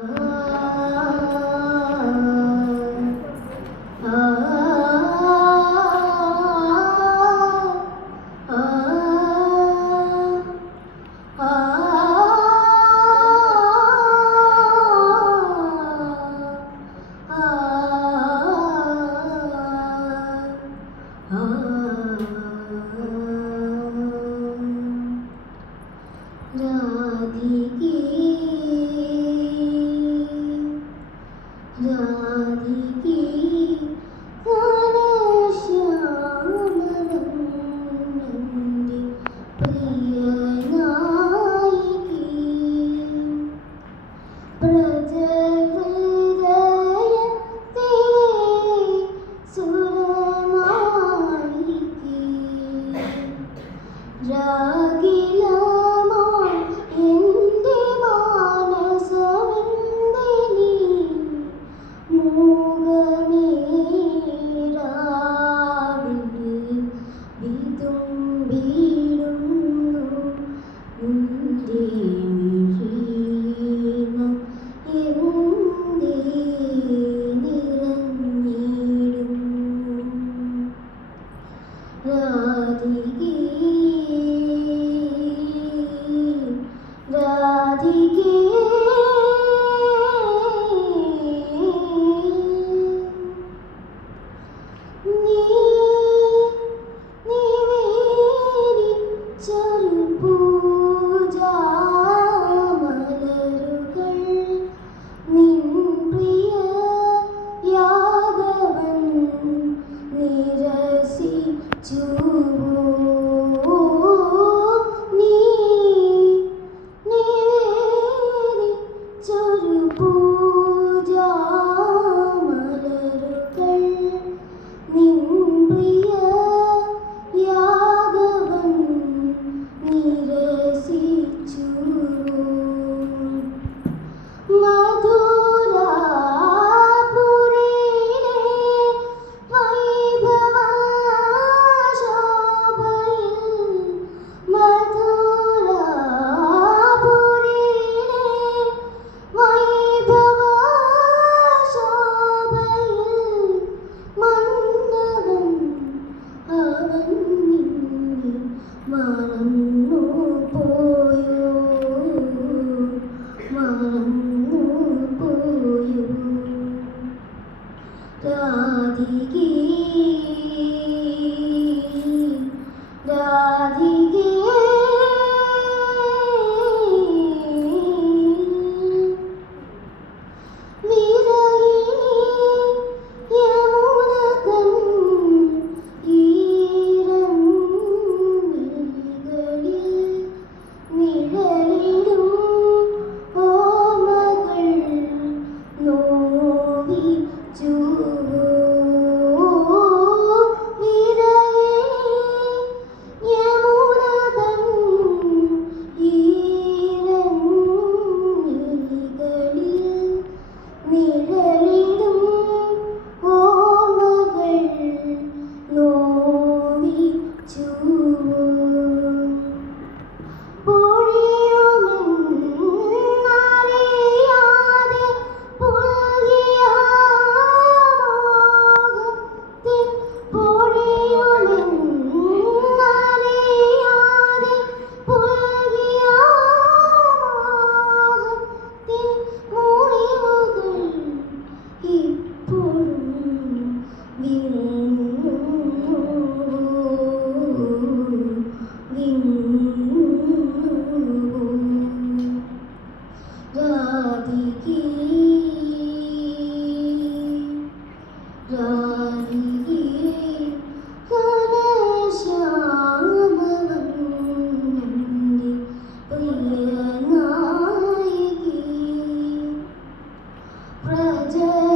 Oh. Yeah. day.